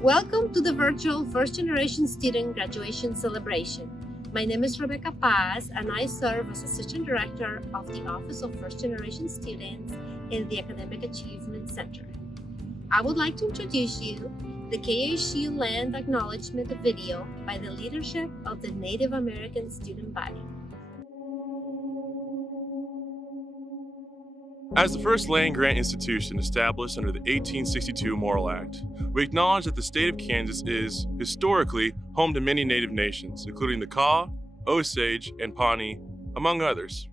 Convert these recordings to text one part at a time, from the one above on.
Welcome to the virtual First Generation Student Graduation Celebration. My name is Rebecca Paz, and I serve as Assistant Director of the Office of First Generation Students in the Academic Achievement Center. I would like to introduce you the KASU Land Acknowledgement video by the leadership of the Native American Student Body. As the first land-grant institution established under the 1862 Morrill Act, we acknowledge that the state of Kansas is, historically, home to many Native nations, including the Kaw, Osage, and Pawnee, among others.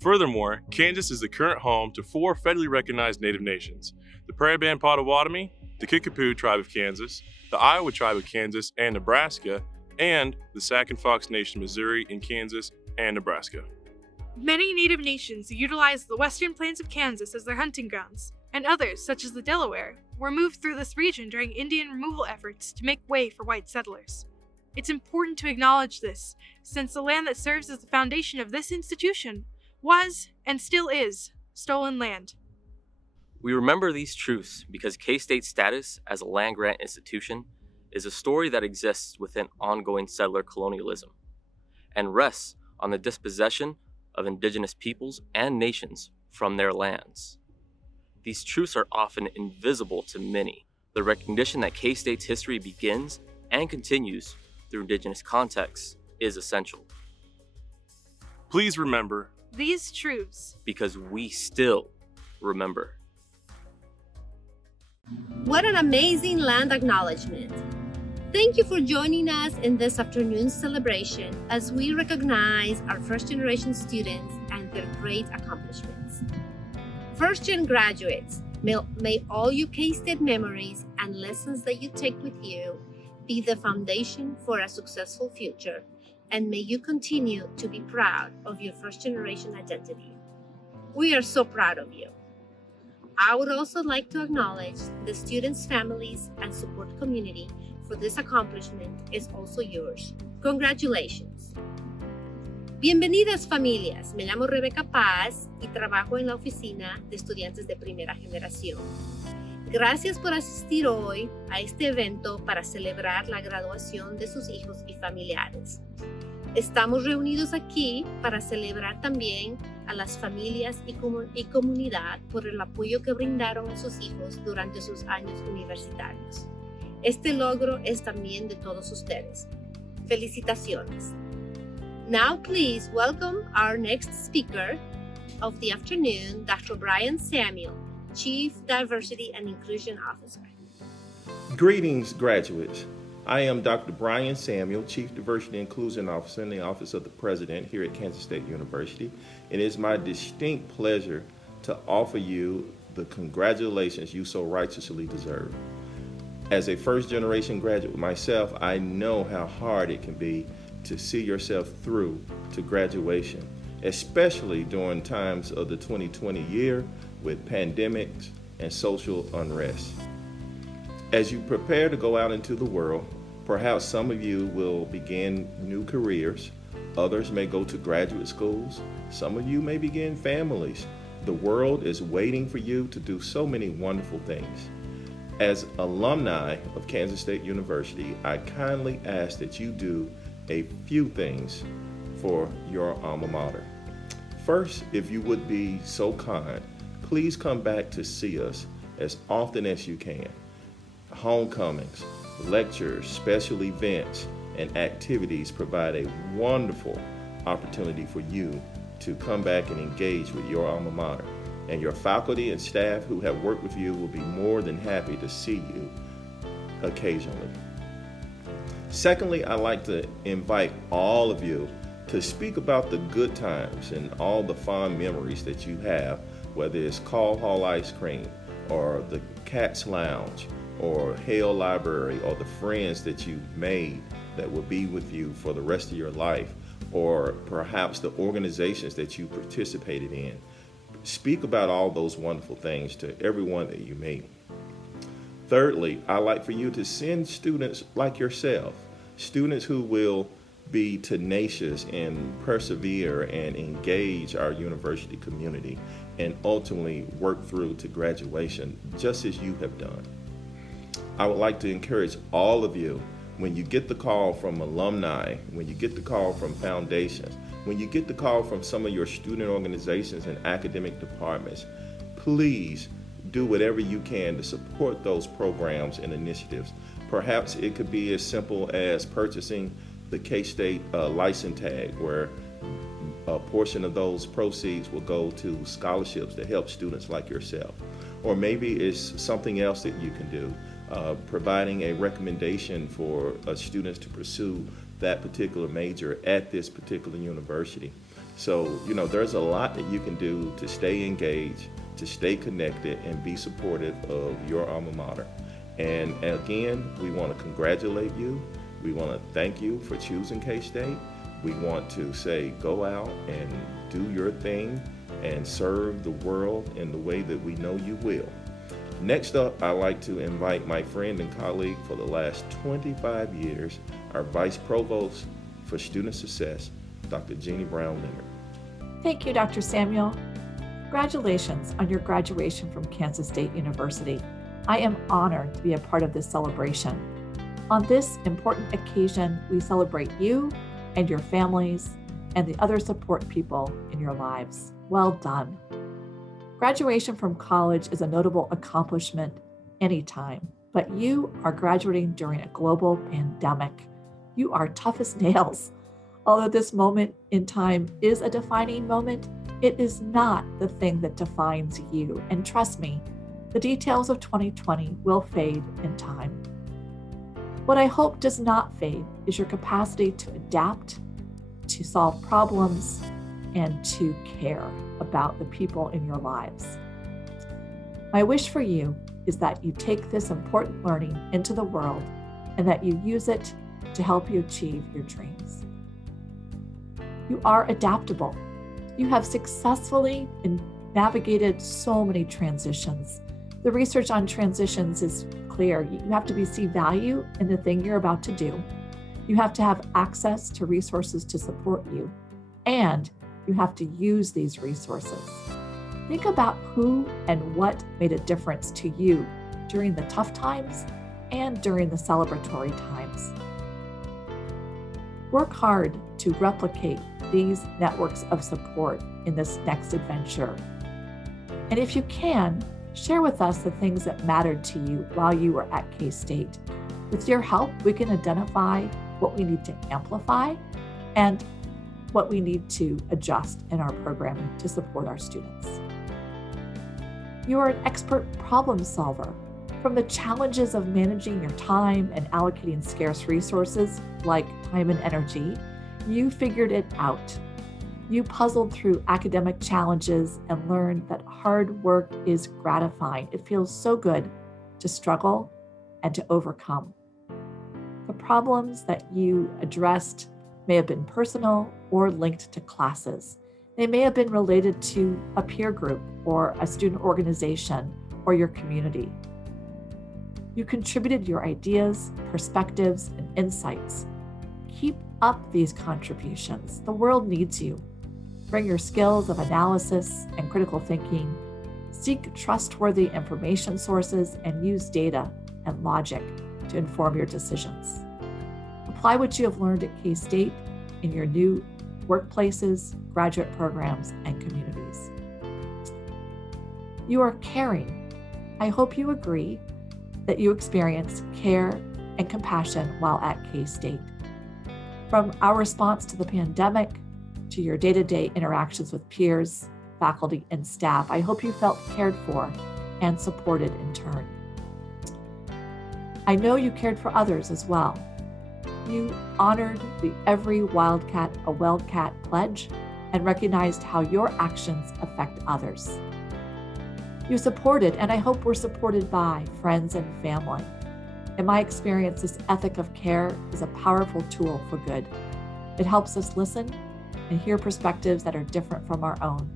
Furthermore, Kansas is the current home to 4 federally recognized Native nations: the Prairie Band Potawatomi, the Kickapoo Tribe of Kansas, the Iowa Tribe of Kansas and Nebraska, and the Sac and Fox Nation Missouri in Kansas and Nebraska. Many Native nations utilized the western plains of Kansas as their hunting grounds, and others, such as the Delaware, were moved through this region during Indian removal efforts to make way for white settlers. It's important to acknowledge this, since the land that serves as the foundation of this institution was, and still is, stolen land. We remember these truths because K-State's status as a land-grant institution is a story that exists within ongoing settler colonialism and rests on the dispossession of indigenous peoples and nations from their lands. These truths are often invisible to many. The recognition that K-State's history begins and continues through indigenous contexts is essential. Please remember These truths, because we still remember. What an amazing land acknowledgement! Thank you for joining us in this afternoon's celebration as we recognize our first-generation students and their great accomplishments. First-gen graduates, may all your K-State memories and lessons that you take with you be the foundation for a successful future, and may you continue to be proud of your first-generation identity. We are so proud of you. I would also like to acknowledge the students' families and support community for this accomplishment is also yours. Congratulations. Bienvenidas familias, me llamo Rebecca Paz y trabajo en la oficina de estudiantes de primera generación. Gracias por asistir hoy a este evento para celebrar la graduación de sus hijos y familiares. Estamos reunidos aquí para celebrar también a las familias y comunidad por el apoyo que brindaron a sus hijos durante sus años universitarios. Este logro es también de todos ustedes. Felicitaciones. Now please welcome our next speaker of the afternoon, Dr. Brian Samuel, Chief Diversity and Inclusion Officer. Greetings, graduates. I am Dr. Brian Samuel, Chief Diversity and Inclusion Officer in the Office of the President here at Kansas State University. It is my distinct pleasure to offer you the congratulations you so righteously deserve. As a first-generation graduate myself, I know how hard it can be to see yourself through to graduation, especially during times of the 2020 year with pandemics and social unrest. As you prepare to go out into the world, perhaps some of you will begin new careers, others may go to graduate schools, some of you may begin families. The world is waiting for you to do so many wonderful things. As alumni of Kansas State University, I kindly ask that you do a few things for your alma mater. First, if you would be so kind, please come back to see us as often as you can. Homecomings, lectures, special events, and activities provide a wonderful opportunity for you to come back and engage with your alma mater. And your faculty and staff who have worked with you will be more than happy to see you occasionally. Secondly, I'd like to invite all of you to speak about the good times and all the fond memories that you have, whether it's Call Hall Ice Cream or the Cat's Lounge or Hale Library or the friends that you've made that will be with you for the rest of your life, or perhaps the organizations that you participated in. Speak about all those wonderful things to everyone that you meet. Thirdly, I'd like for you to send students like yourself, students who will be tenacious and persevere and engage our university community and ultimately work through to graduation, just as you have done. I would like to encourage all of you, when you get the call from alumni, when you get the call from foundations, when you get the call from some of your student organizations and academic departments, please do whatever you can to support those programs and initiatives. Perhaps it could be as simple as purchasing the K-State license tag, where a portion of those proceeds will go to scholarships to help students like yourself. Or maybe it's something else that you can do, providing a recommendation for students to pursue that particular major at this particular university. So, there's a lot that you can do to stay engaged, to stay connected, and be supportive of your alma mater. And again, we want to congratulate you. We want to thank you for choosing K-State. We want to say, go out and do your thing and serve the world in the way that we know you will. Next up, I'd like to invite my friend and colleague for the last 25 years, our Vice Provost for Student Success, Dr. Jeannie Brown-Leonard. Thank you, Dr. Samuel. Congratulations on your graduation from Kansas State University. I am honored to be a part of this celebration. On this important occasion, we celebrate you and your families and the other support people in your lives. Well done. Graduation from college is a notable accomplishment anytime, but you are graduating during a global pandemic. You are tough as nails. Although this moment in time is a defining moment, it is not the thing that defines you. And trust me, the details of 2020 will fade in time. What I hope does not fade is your capacity to adapt, to solve problems, and to care about the people in your lives. My wish for you is that you take this important learning into the world and that you use it to help you achieve your dreams. You are adaptable. You have successfully navigated so many transitions. The research on transitions is clear. You have to see value in the thing you're about to do. You have to have access to resources to support you, and you have to use these resources. Think about who and what made a difference to you during the tough times and during the celebratory times. Work hard to replicate these networks of support in this next adventure. And if you can, share with us the things that mattered to you while you were at K-State. With your help, we can identify what we need to amplify and what we need to adjust in our programming to support our students. You are an expert problem solver. From the challenges of managing your time and allocating scarce resources like time and energy, you figured it out. You puzzled through academic challenges and learned that hard work is gratifying. It feels so good to struggle and to overcome. The problems that you addressed may have been personal or linked to classes. They may have been related to a peer group or a student organization or your community. You contributed your ideas, perspectives, and insights. Keep up these contributions. The world needs you. Bring your skills of analysis and critical thinking. Seek trustworthy information sources and use data and logic to inform your decisions. Apply what you have learned at K-State in your new workplaces, graduate programs, and communities. You are caring. I hope you agree that you experience care and compassion while at K-State. From our response to the pandemic to your day-to-day interactions with peers, faculty, and staff, I hope you felt cared for and supported in turn. I know you cared for others as well. You honored the Every Wildcat a Wildcat pledge and recognized how your actions affect others. You supported, and I hope we're supported by, friends and family. In my experience, this ethic of care is a powerful tool for good. It helps us listen and hear perspectives that are different from our own.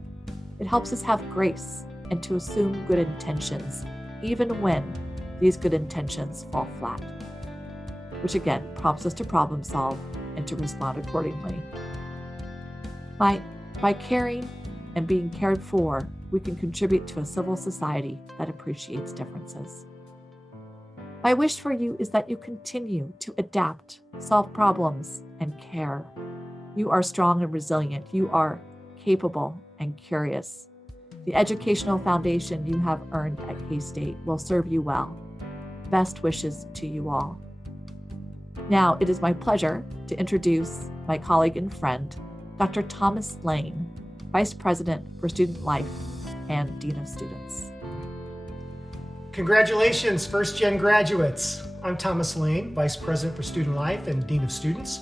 It helps us have grace and to assume good intentions, even when these good intentions fall flat, which again prompts us to problem solve and to respond accordingly. By caring and being cared for, we can contribute to a civil society that appreciates differences. My wish for you is that you continue to adapt, solve problems, and care. You are strong and resilient. You are capable and curious. The educational foundation you have earned at K-State will serve you well. Best wishes to you all. Now, it is my pleasure to introduce my colleague and friend, Dr. Thomas Lane, Vice President for Student Life and Dean of Students. Congratulations, first-gen graduates. I'm Thomas Lane, Vice President for Student Life and Dean of Students.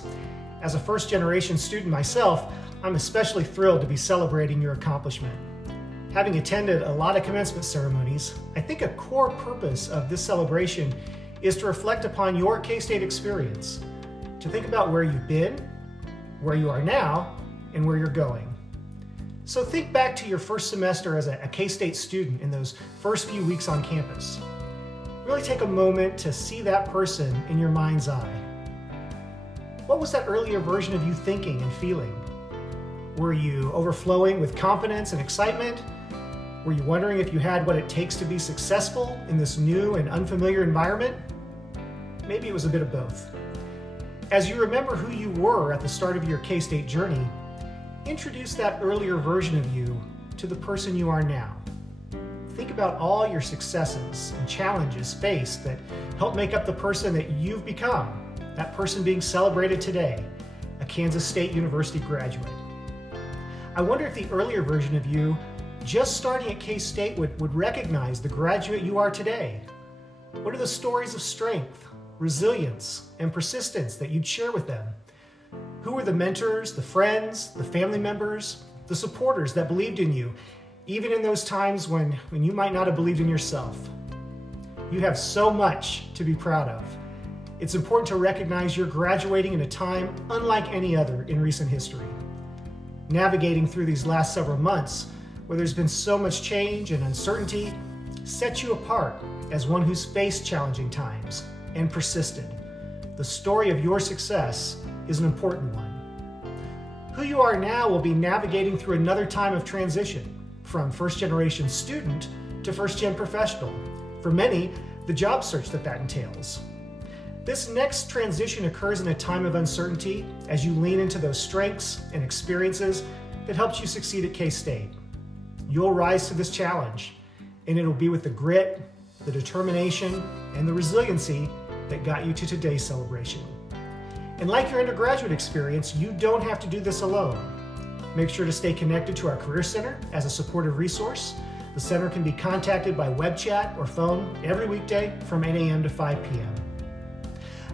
As a first-generation student myself, I'm especially thrilled to be celebrating your accomplishment. Having attended a lot of commencement ceremonies, I think a core purpose of this celebration is to reflect upon your K-State experience, to think about where you've been, where you are now, and where you're going. So think back to your first semester as a K-State student in those first few weeks on campus. Really take a moment to see that person in your mind's eye. What was that earlier version of you thinking and feeling? Were you overflowing with confidence and excitement? Were you wondering if you had what it takes to be successful in this new and unfamiliar environment? Maybe it was a bit of both. As you remember who you were at the start of your K-State journey, introduce that earlier version of you to the person you are now. Think about all your successes and challenges faced that help make up the person that you've become, that person being celebrated today, a Kansas State University graduate. I wonder if the earlier version of you, just starting at K-State, would recognize the graduate you are today. What are the stories of strength, resilience, and persistence that you'd share with them? Who were the mentors, the friends, the family members, the supporters that believed in you, even in those times when you might not have believed in yourself? You have so much to be proud of. It's important to recognize you're graduating in a time unlike any other in recent history. Navigating through these last several months, where there's been so much change and uncertainty, sets you apart as one who's faced challenging times and persisted. The story of your success is an important one. Who you are now will be navigating through another time of transition, from first-generation student to first-gen professional. For many, the job search that entails. This next transition occurs in a time of uncertainty as you lean into those strengths and experiences that helped you succeed at K-State. You'll rise to this challenge, and it'll be with the grit, the determination, and the resiliency that got you to today's celebration. And like your undergraduate experience, you don't have to do this alone. Make sure to stay connected to our Career Center as a supportive resource. The center can be contacted by web chat or phone every weekday from 8 a.m. to 5 p.m.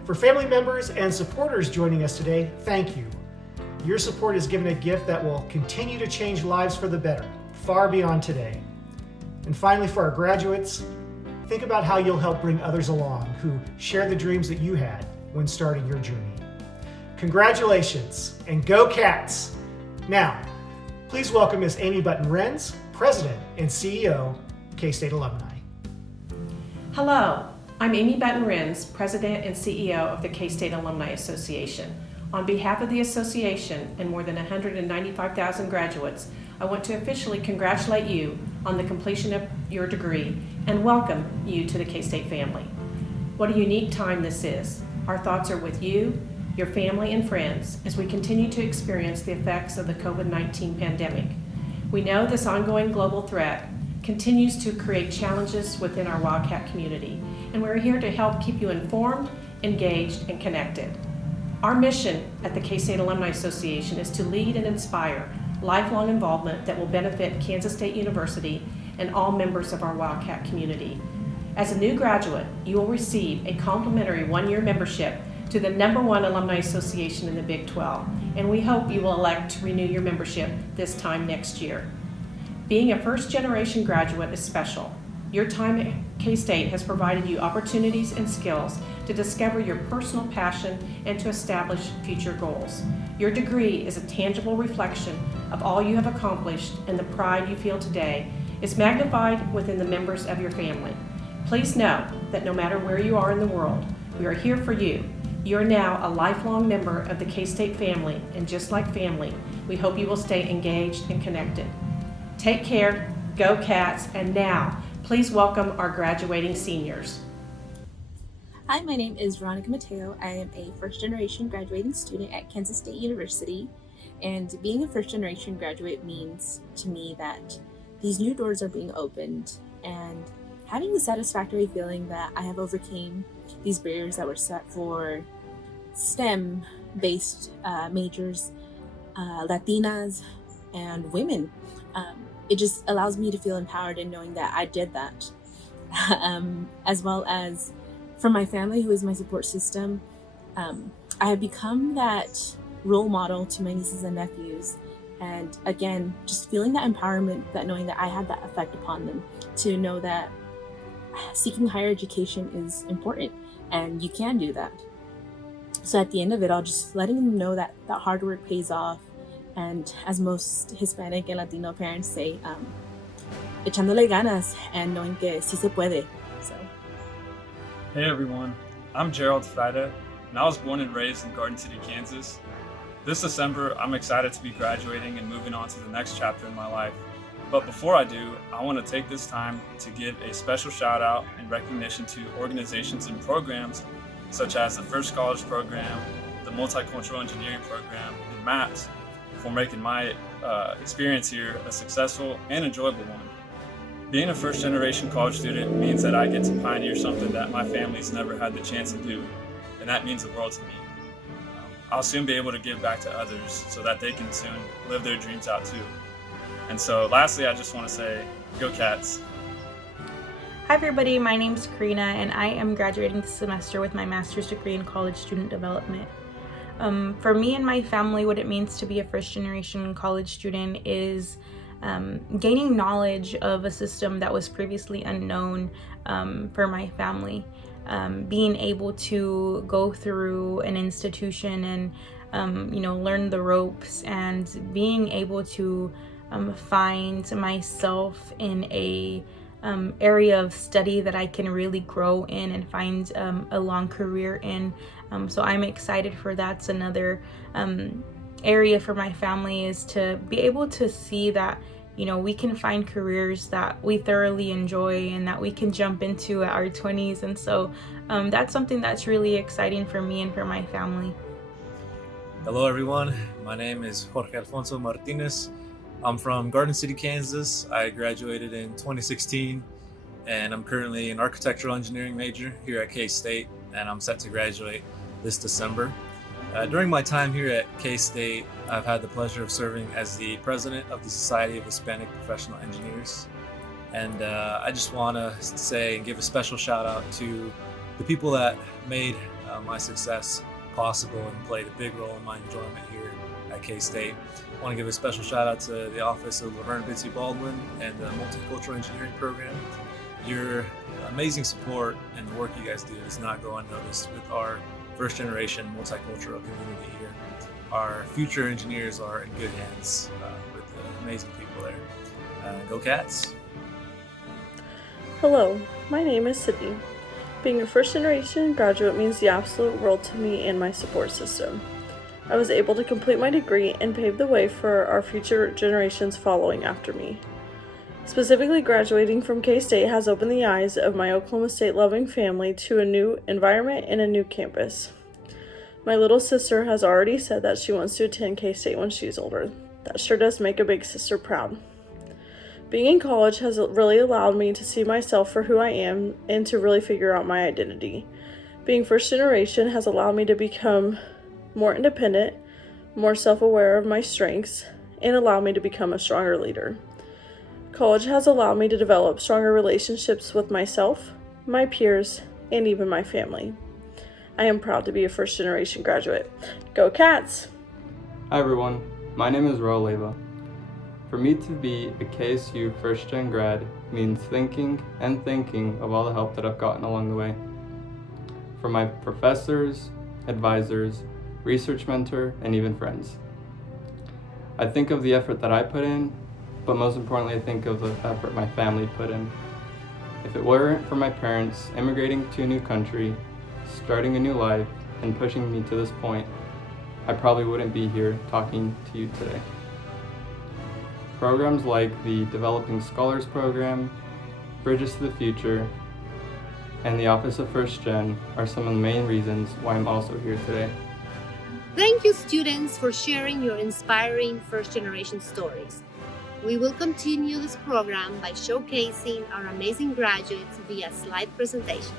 For family members and supporters joining us today, thank you. Your support is given a gift that will continue to change lives for the better, far beyond today. And finally, for our graduates, think about how you'll help bring others along who share the dreams that you had when starting your journey. Congratulations, and go Cats! Now, please welcome Ms. Amy Button-Renz, President and CEO, K-State Alumni. Hello, I'm Amy Button-Renz, President and CEO of the K-State Alumni Association. On behalf of the association and more than 195,000 graduates, I want to officially congratulate you on the completion of your degree and welcome you to the K-State family. What a unique time this is. Our thoughts are with you, your family, and friends as we continue to experience the effects of the COVID-19 pandemic. We know this ongoing global threat continues to create challenges within our Wildcat community, and we're here to help keep you informed, engaged, and connected. Our mission at the K-State Alumni Association is to lead and inspire lifelong involvement that will benefit Kansas State University and all members of our Wildcat community. As a new graduate, you will receive a complimentary one-year membership to the #1 alumni association in the Big 12, and we hope you will elect to renew your membership this time next year. Being a first-generation graduate is special. Your time at K-State has provided you opportunities and skills to discover your personal passion and to establish future goals. Your degree is a tangible reflection of all you have accomplished, and the pride you feel today is magnified within the members of your family. Please know that no matter where you are in the world, we are here for you. You are now a lifelong member of the K-State family, and just like family, we hope you will stay engaged and connected. Take care, go Cats, and now, please welcome our graduating seniors. Hi, my name is Veronica Mateo. I am a first-generation graduating student at Kansas State University, and being a first-generation graduate means to me that these new doors are being opened, and having the satisfactory feeling that I have overcame these barriers that were set for STEM-based majors, Latinas, and women. It just allows me to feel empowered in knowing that I did that, as well as for my family, who is my support system. I have become that role model to my nieces and nephews. And again, just feeling that empowerment, that knowing that I had that effect upon them, to know that seeking higher education is important and you can do that. So at the end of it all, just letting them know that that hard work pays off. And as most Hispanic and Latino parents say, echándole ganas and knowing que sí se puede. So. Hey everyone, I'm Gerald Friday, and I was born and raised in Garden City, Kansas. This December, I'm excited to be graduating and moving on to the next chapter in my life. But before I do, I want to take this time to give a special shout out and recognition to organizations and programs such as the First Scholars Program, the Multicultural Engineering Program, and MAPS for making my experience here a successful and enjoyable one. Being a first-generation college student means that I get to pioneer something that my family's never had the chance to do, and that means the world to me. I'll soon be able to give back to others so that they can soon live their dreams out too. And so lastly, I just want to say, go Cats. Hi everybody, my name is Karina and I am graduating this semester with my master's degree in college student development. For me and my family, what it means to be a first-generation college student is gaining knowledge of a system that was previously unknown for my family. Being able to go through an institution and learn the ropes, and being able to find myself in a area of study that I can really grow in and find a long career in. So I'm excited for that's another area for my family, is to be able to see that we can find careers that we thoroughly enjoy and that we can jump into at our 20s. And so that's something that's really exciting for me and for my family. Hello everyone, my name is Jorge Alfonso Martinez. I'm from Garden City, Kansas. I graduated in 2016 and I'm currently an architectural engineering major here at K-State, and I'm set to graduate this December. During my time here at K-State, I've had the pleasure of serving as the president of the Society of Hispanic Professional Engineers. And I just want to say and give a special shout out to the people that made my success possible and played a big role in my enjoyment here at K-State. I want to give a special shout out to the Office of Laverne Bitsy Baldwin and the Multicultural Engineering Program. Your amazing support and the work you guys do does not go unnoticed with our first generation multicultural community here. Our future engineers are in good hands with amazing people there. Go Cats! Hello, my name is Sydney. Being a first generation graduate means the absolute world to me and my support system. I was able to complete my degree and pave the way for our future generations following after me. Specifically, graduating from K-State has opened the eyes of my Oklahoma State loving family to a new environment and a new campus. My little sister has already said that she wants to attend K-State when she's older. That sure does make a big sister proud. Being in college has really allowed me to see myself for who I am and to really figure out my identity. Being first generation has allowed me to become more independent, more self-aware of my strengths, and allowed me to become a stronger leader. College has allowed me to develop stronger relationships with myself, my peers, and even my family. I am proud to be a first generation graduate. Go Cats! Hi everyone, my name is Raul Leva. For me to be a KSU first gen grad means thinking of all the help that I've gotten along the way. From my professors, advisors, research mentor, and even friends. I think of the effort that I put in, but most importantly, I think of the effort my family put in. If it weren't for my parents immigrating to a new country, starting a new life, and pushing me to this point, I probably wouldn't be here talking to you today. Programs like the Developing Scholars Program, Bridges to the Future, and the Office of First Gen are some of the main reasons why I'm also here today. Thank you, students, for sharing your inspiring first-generation stories. We will continue this program by showcasing our amazing graduates via slide presentation.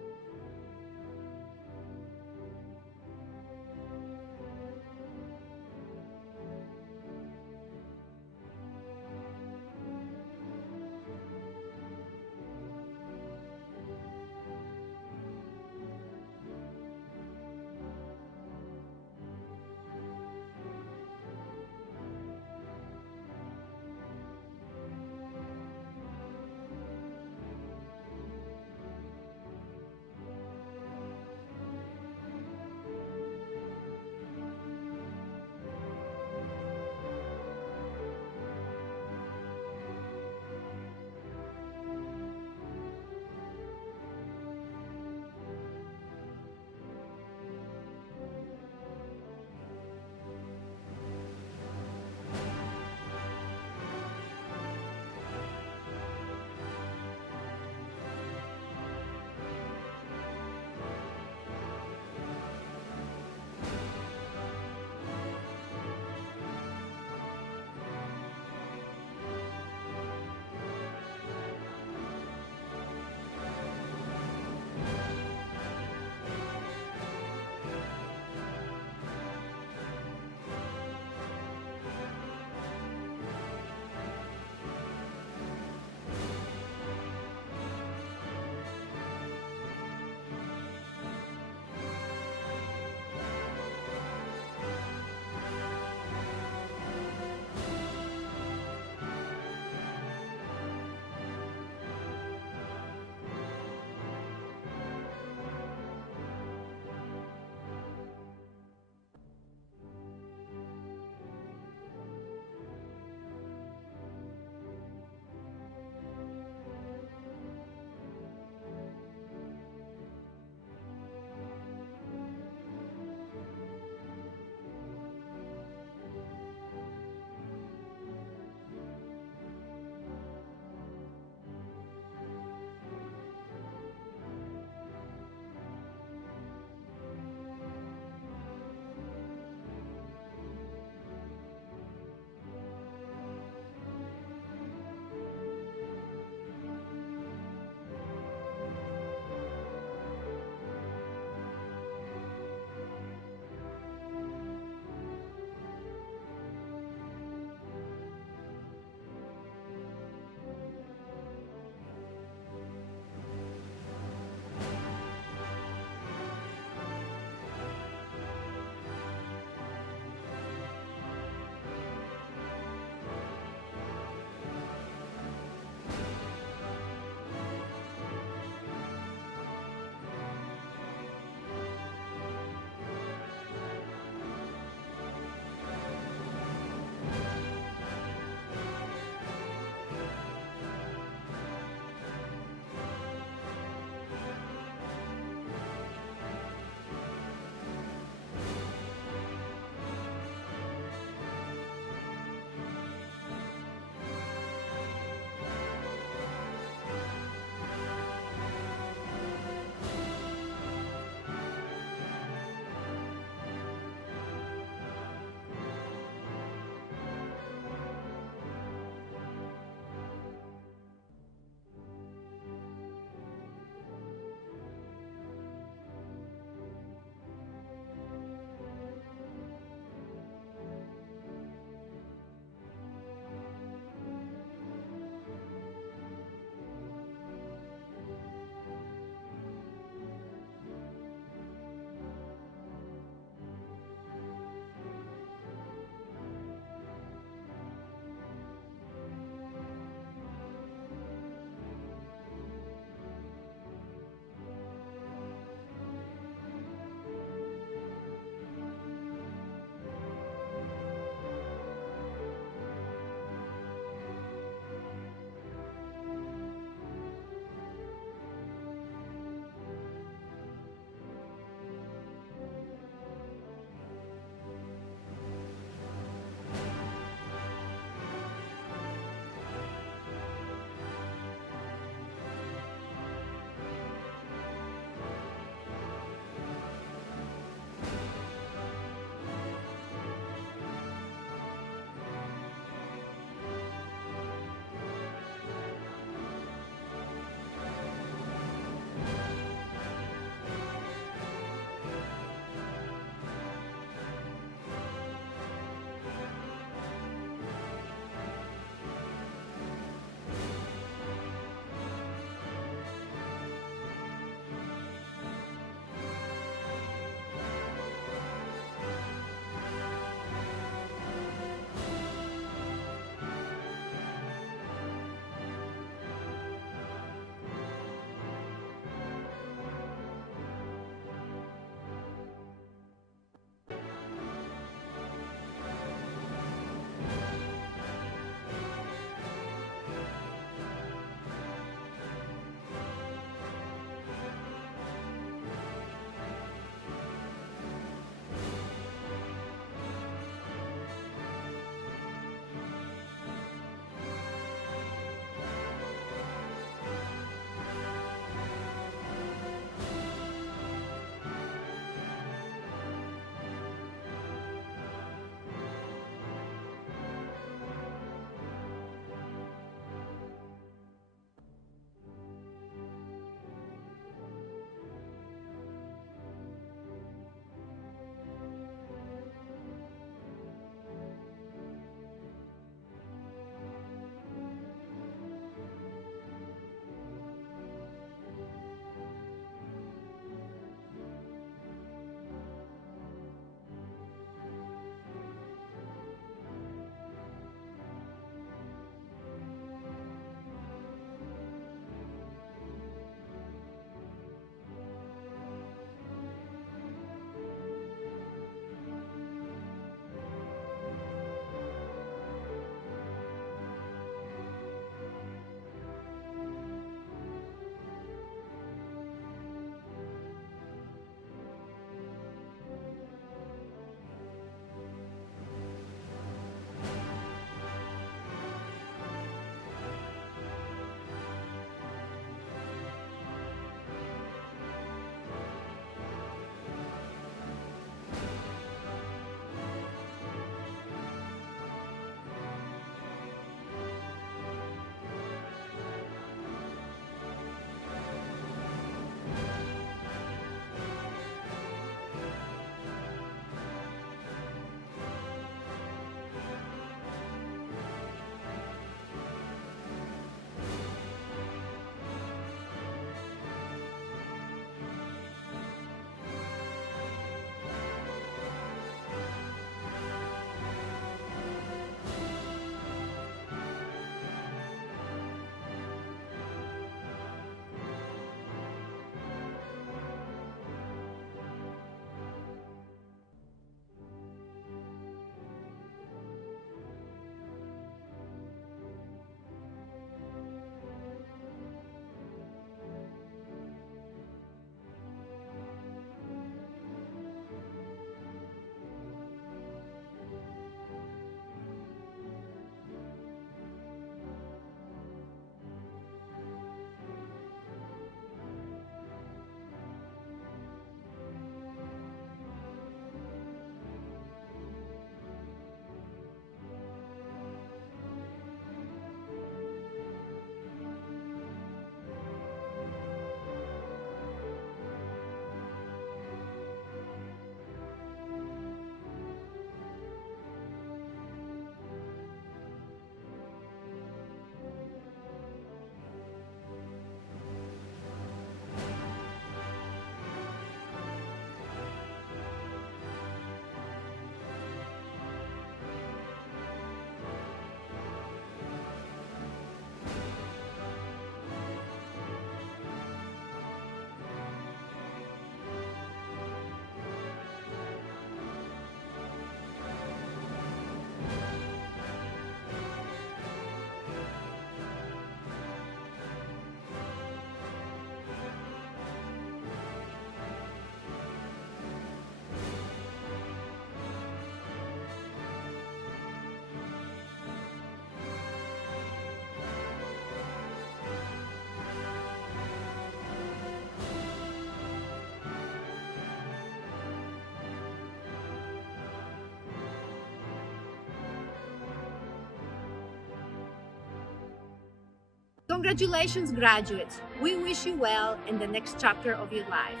Congratulations, graduates. We wish you well in the next chapter of your life.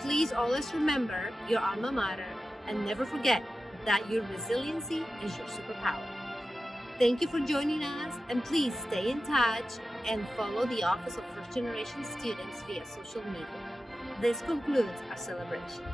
Please always remember your alma mater and never forget that your resiliency is your superpower. Thank you for joining us, and please stay in touch and follow the Office of First Generation Students via social media. This concludes our celebration.